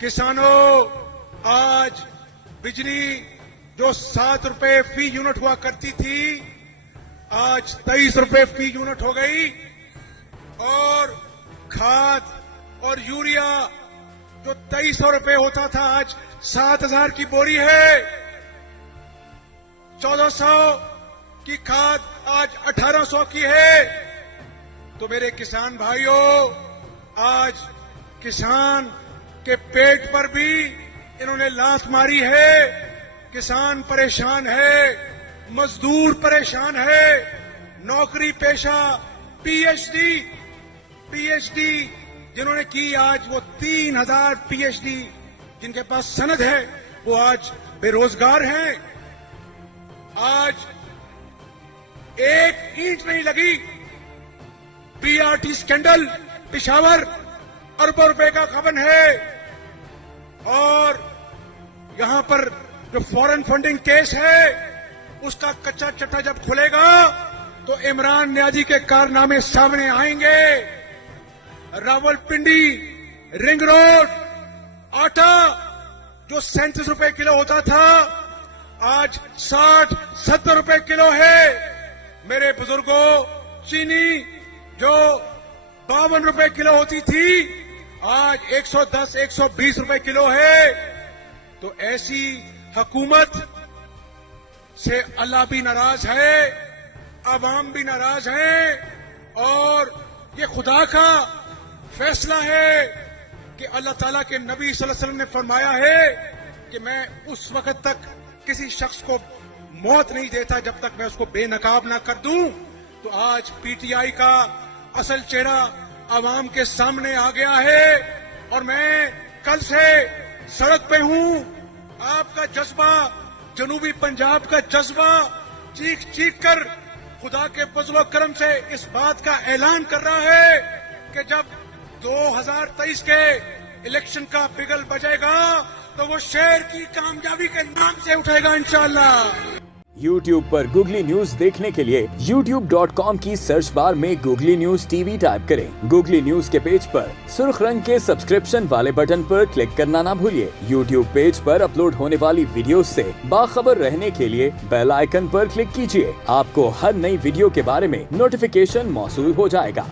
किसानों, आज बिजली जो 7 रुपए फी यूनिट हुआ करती थी, आज 23 रुपए फी यूनिट हो गई। और खाद और यूरिया जो 2300 रुपए होता था, आज 7000 की बोरी है। 1400 की खाद आज 1800 की है। तो मेरे किसान भाइयों, आज किसान के पेट पर भी इन्होंने लात मारी है। किसान परेशान है, मजदूर परेशान है, नौकरी पेशा पीएचडी जिन्होंने की, आज वो 3000 पीएचडी जिनके पास सनद है, वो आज बेरोजगार हैं। आज एक ईंट नहीं लगी। पीआरटी स्कैंडल, पिशावर अरबों रुपए का गबन है। और यहां पर जो फॉरेन फंडिंग केस है, उसका कच्चा चट्टा जब खुलेगा तो इमरान नियाजी के कारनामे सामने आएंगे। रावलपिंडी रिंग रोड आटा जो 37 रुपए किलो होता था, आज 60-70 रुपए किलो है। मेरे बुजुर्गों, चीनी जो 52 रुपए किलो होती थी, आज 110-120 रुपए किलो है। तो ऐसी हुकूमत से अल्लाह भी नाराज है, अवाम भी नाराज है। और ये खुदा का फैसला है कि अल्लाह ताला के नबी सल्लल्लाहु अलैहि वसल्लम ने फरमाया है कि मैं उस वक्त तक किसी शख्स को मौत नहीं देता जब तक मैं उसको बेनकाब ना कर दूं। तो आज पीटीआई का असल चेहरा अवाम के सामने आ गया है। और मैं कल से सड़क पे हूं। आपका जज्बा, जनूबी पंजाब का जज्बा चीख चीख कर खुदा के फजलो करम से इस बात का ऐलान कर रहा है कि जब 2023 के इलेक्शन का बिगल बजेगा तो वो शहर की कामयाबी के नाम से उठेगा इंशाअल्लाह। YouTube पर गूगली न्यूज देखने के लिए youtube.com की सर्च बार में गूगली न्यूज टीवी टाइप करें। गूगली न्यूज के पेज पर सुर्ख रंग के सब्सक्रिप्शन वाले बटन पर क्लिक करना ना भूलिए। YouTube पेज पर अपलोड होने वाली वीडियो से बाखबर रहने के लिए बेल आइकन पर क्लिक कीजिए। आपको हर नई वीडियो के बारे में नोटिफिकेशन मौसूल हो जाएगा।